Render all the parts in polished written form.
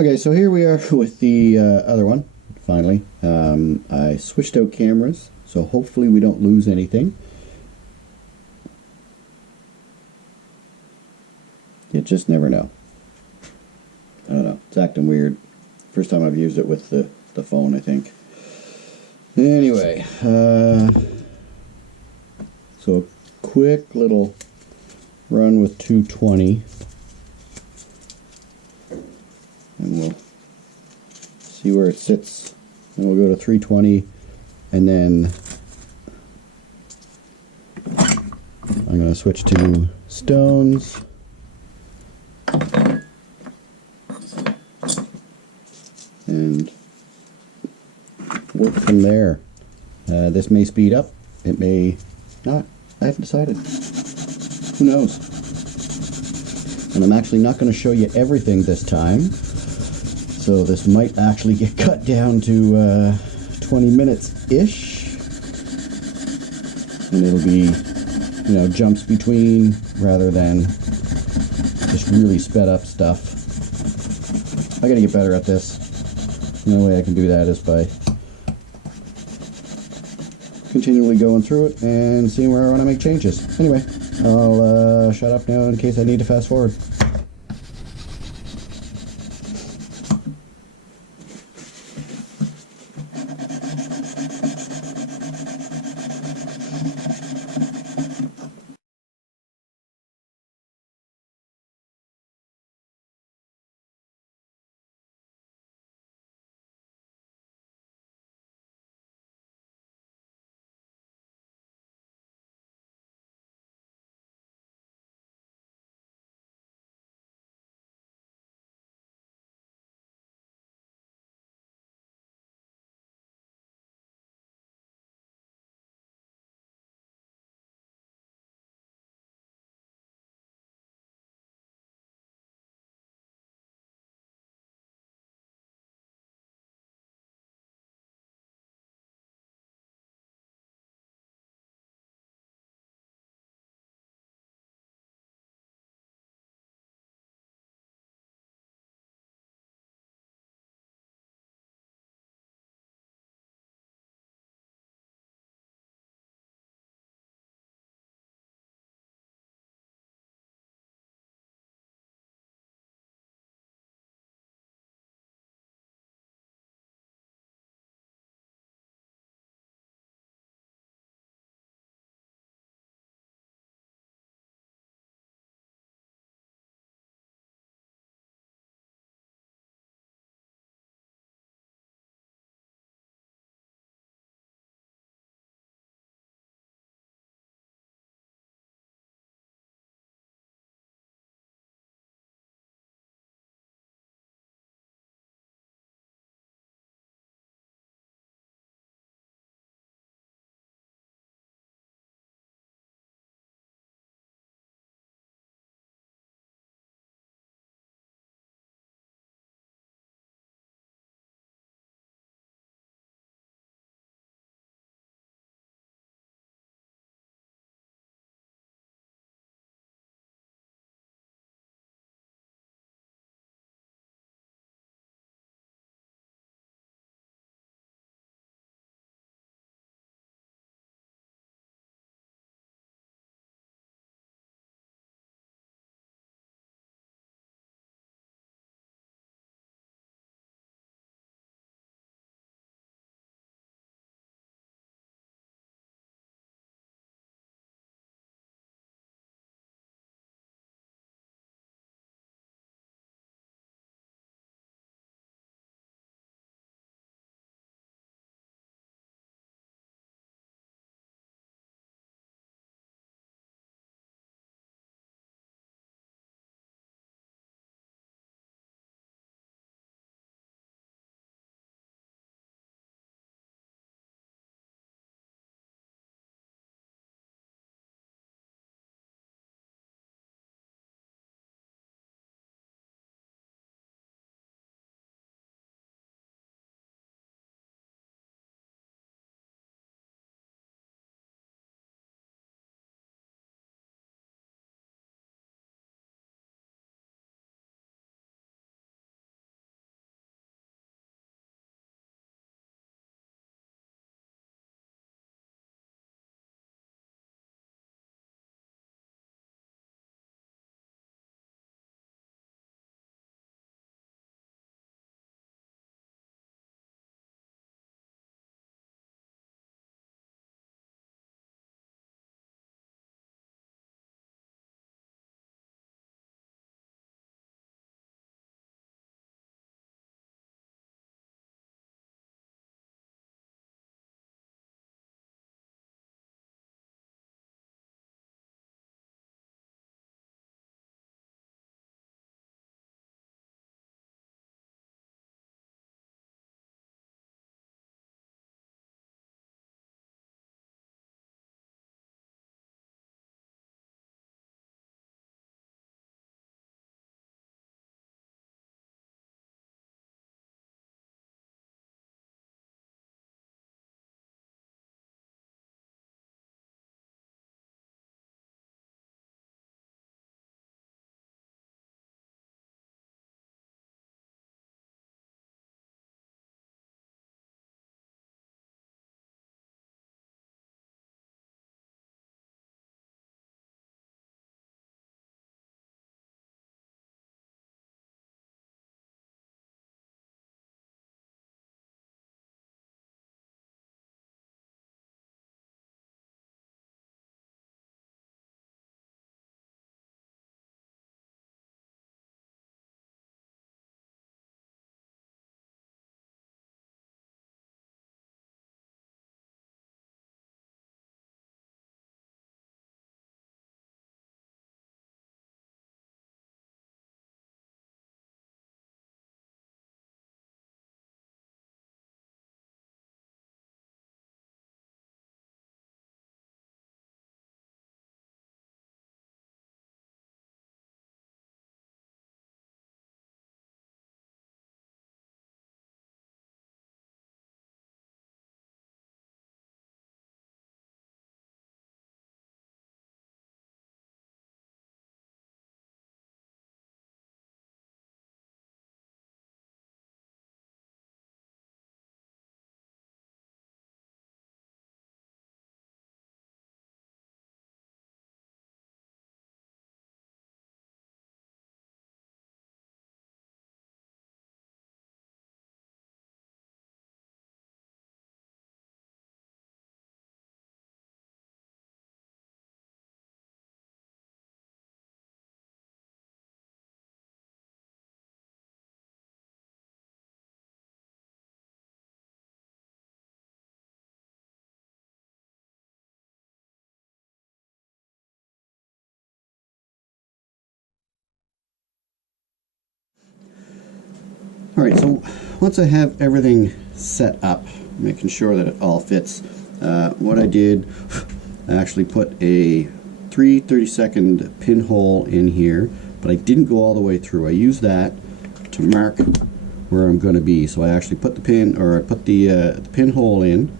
Okay, so here we are with the other one, finally. I switched out cameras, so hopefully we don't lose anything. You just never know. I don't know, it's acting weird. First time I've used it with the phone, I think. Anyway, so a quick little run with 220. And we'll see where it sits. And we'll go to 320, and then I'm going to switch to stones. And work from there. This may speed up, it may not. I haven't decided. Who knows? And I'm actually not going to show you everything this time. So this might actually get cut down to 20 minutes-ish. And it'll be, you know, jumps between rather than just really sped up stuff. I gotta get better at this. The only way I can do that is by continually going through it and seeing where I want to make changes. Anyway, I'll shut up now in case I need to fast forward. Alright, so once I have everything set up, making sure that it all fits, what I did, I actually put a 3/32 pinhole in here, but I didn't go all the way through. I used that to mark where I'm going to be. So I actually put the the pinhole in,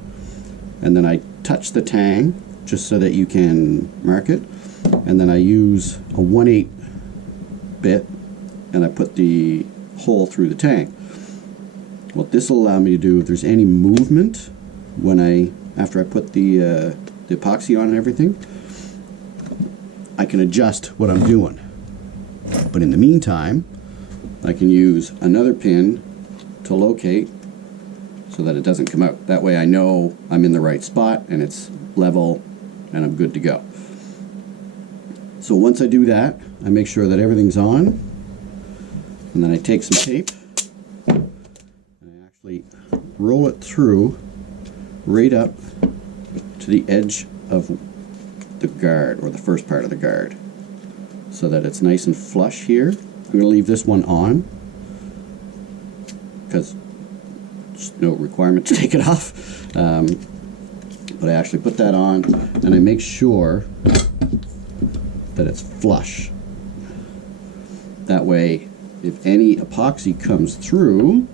and then I touch the tang just so that you can mark it, and then I use a 1/8 bit and I put the hole through the tang. What this will allow me to do, if there's any movement after I put the epoxy on and everything, I can adjust what I'm doing. But in the meantime, I can use another pin to locate so that it doesn't come out. That way I know I'm in the right spot and it's level and I'm good to go. So once I do that, I make sure that everything's on, and then I take some tape and I actually roll it through right up to the edge of the guard, or the first part of the guard, so that it's nice and flush here. I'm going to leave this one on because there's no requirement to take it off, but I actually put that on and I make sure that it's flush. That way, if any epoxy comes through,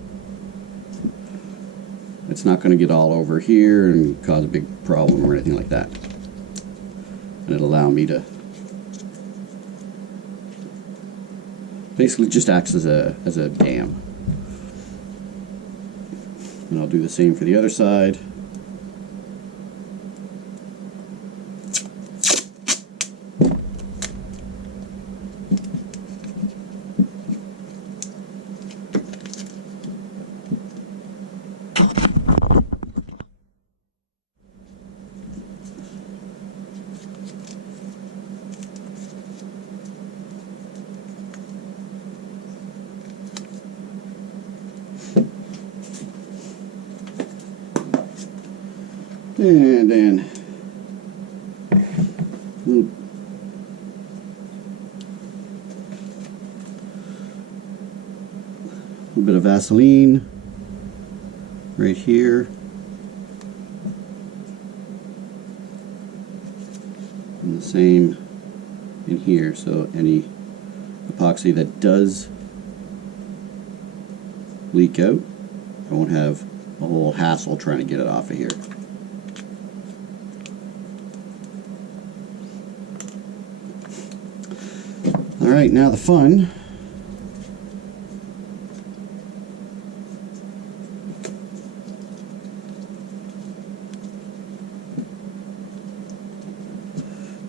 it's not going to get all over here and cause a big problem or anything like that. And it'll allow me to basically just acts as a dam. And I'll do the same for the other side. And then a little bit of Vaseline right here, and the same in here, so any epoxy that does leak out, I won't have a whole hassle trying to get it off of here. Alright, now the fun.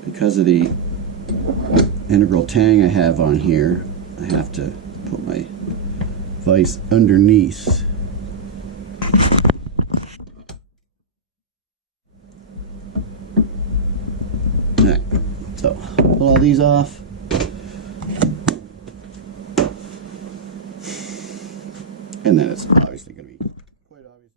Because of the integral tang I have on here, I have to put my vise underneath. Alright, so pull all these off. And then it's obviously going to be quite obvious.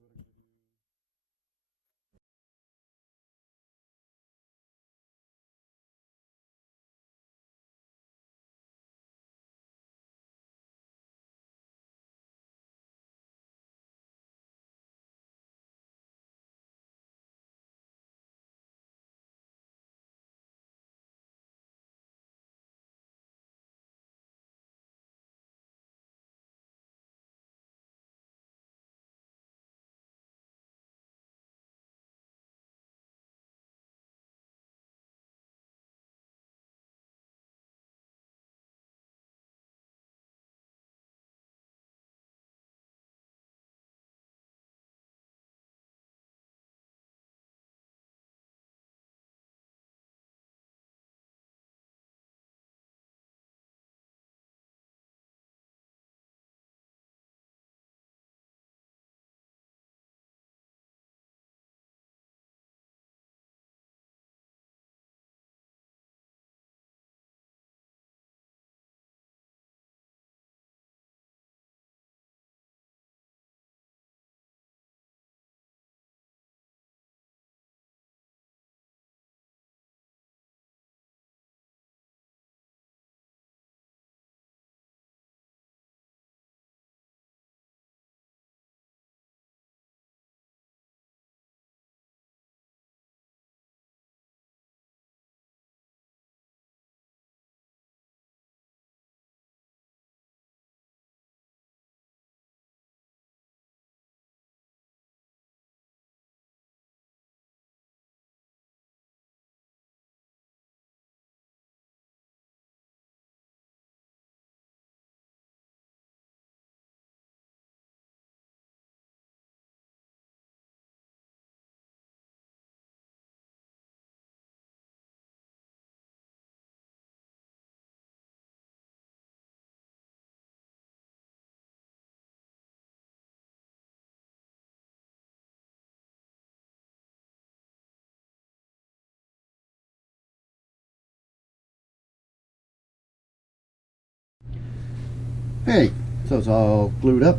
Hey, so it's all glued up.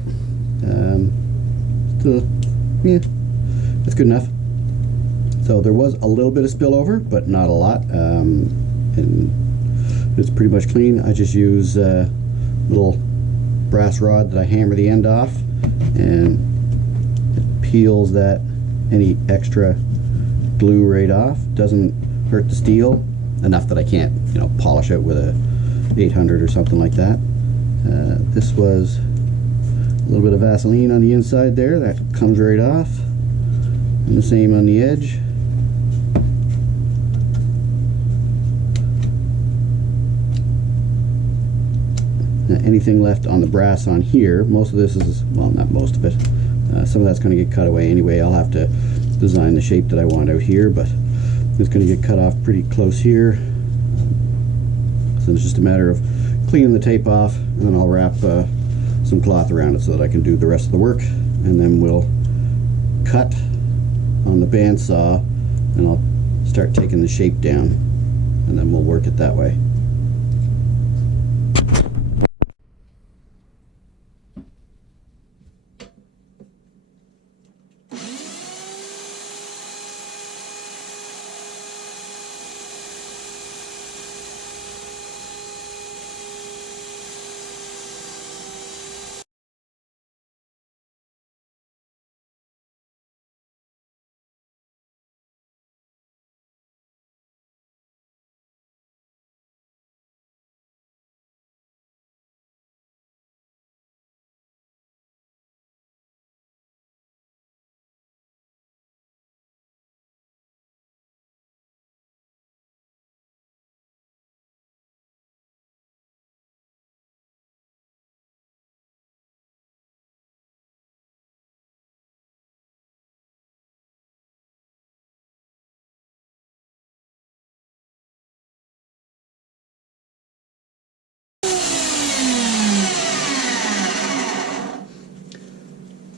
So, yeah, that's good enough. So there was a little bit of spillover, but not a lot. And it's pretty much clean. I just use a little brass rod that I hammer the end off, and it peels that any extra glue right off. Doesn't hurt the steel enough that I can't, polish it with a 800 or something like that. This was a little bit of Vaseline on the inside there. That comes right off. And the same on the edge. Anything left on the brass on here, most of this is, well, not most of it, some of that's going to get cut away anyway. I'll have to design the shape that I want out here, but it's going to get cut off pretty close here. So it's just a matter of cleaning the tape off, and then I'll wrap some cloth around it so that I can do the rest of the work, and then we'll cut on the bandsaw, and I'll start taking the shape down, and then we'll work it that way.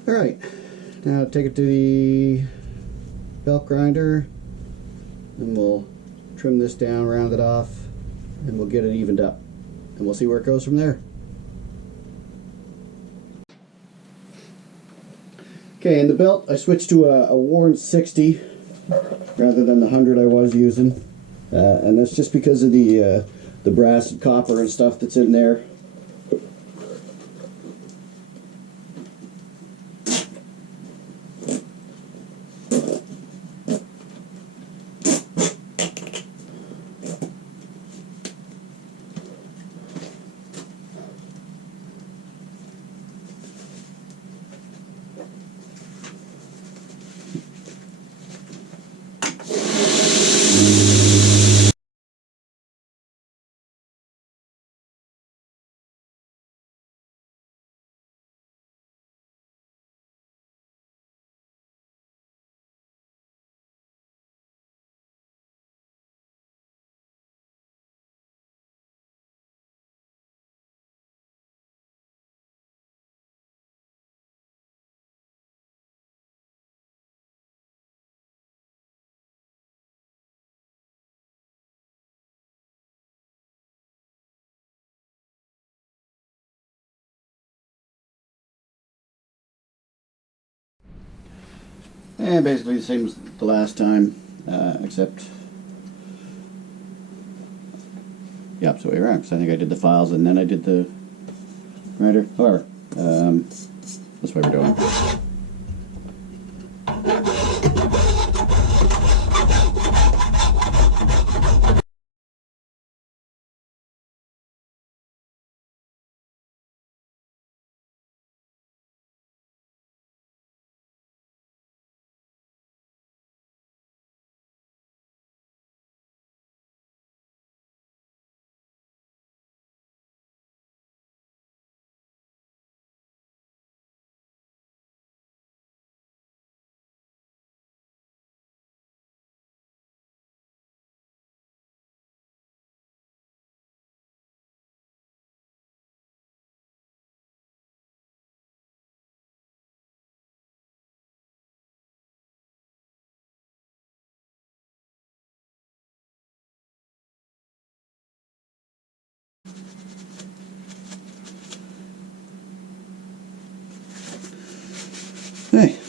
Alright, now take it to the belt grinder, and we'll trim this down, round it off, and we'll get it evened up, and we'll see where it goes from there. Okay, in the belt I switched to a worn 60 rather than the 100 I was using, and that's just because of the brass and copper and stuff that's in there. And basically the same as the last time, except the opposite way around, because I think I did the files and then I did the grinder. Or, that's what we're doing.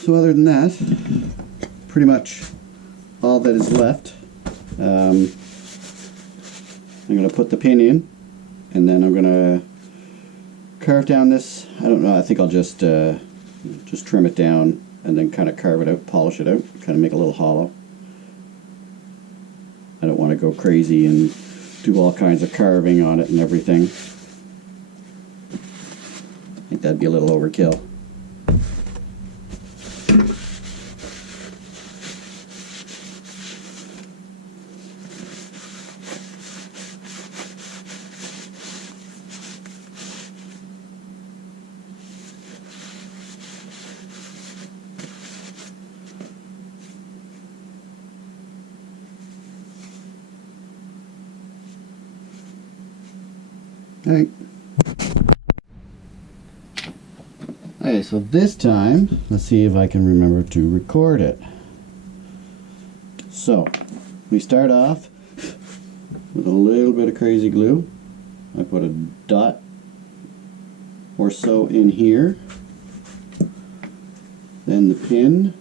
So other than that, pretty much all that is left. I'm going to put the pin in, and then I'm going to carve down this. I don't know, I think I'll just trim it down and then kind of carve it out, polish it out, kind of make a little hollow. I don't want to go crazy and do all kinds of carving on it and everything. I think that'd be a little overkill. Alright. Okay, so this time, let's see if I can remember to record it. So, we start off with a little bit of crazy glue. I put a dot or so in here. Then the pin.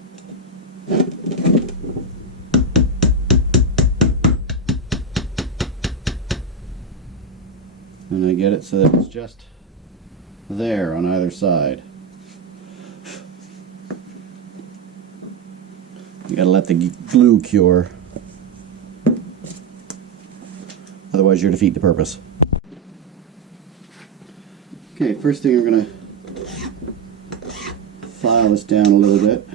And I get it so that it's just there on either side. You gotta let the glue cure. Otherwise you're defeating the purpose. Okay, first thing I'm gonna file this down a little bit.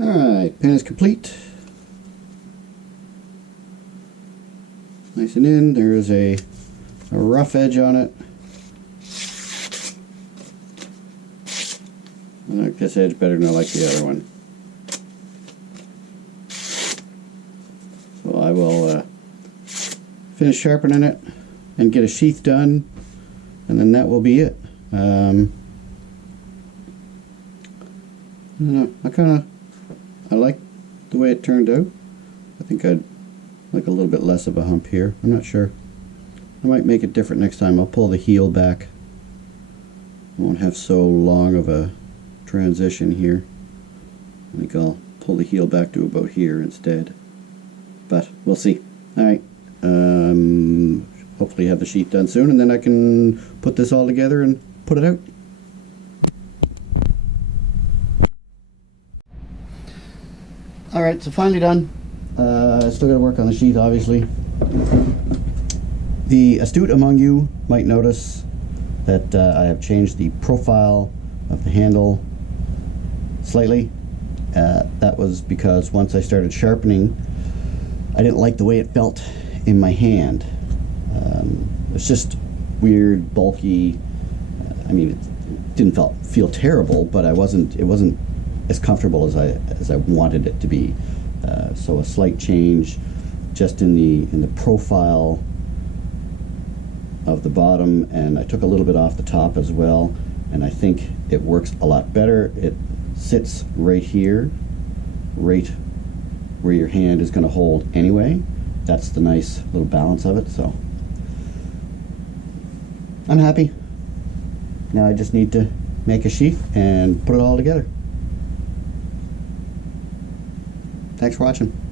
Alright, pen is complete. Nice and in. There is a rough edge on it. I like this edge better than I like the other one. So I will finish sharpening it and get a sheath done, and then that will be it. I don't know, I like the way it turned out. I think I'd like a little bit less of a hump here. I'm not sure. I might make it different next time. I'll pull the heel back. I won't have so long of a transition here. I think I'll pull the heel back to about here instead. But we'll see. Alright. Hopefully have the sheath done soon, and then I can put this all together and put it out. Alright, so finally done. Still got to work on the sheath, obviously. The astute among you might notice that I have changed the profile of the handle slightly. That was because once I started sharpening, I didn't like the way it felt in my hand. It's just weird, bulky. I mean, it didn't feel terrible, but it wasn't as comfortable as I wanted it to be. So a slight change just in the profile of the bottom, and I took a little bit off the top as well, and I think it works a lot better. It sits right here, right where your hand is going to hold anyway. That's the nice little balance of it. So I'm happy. Now I just need to make a sheath and put it all together. Thanks for watching.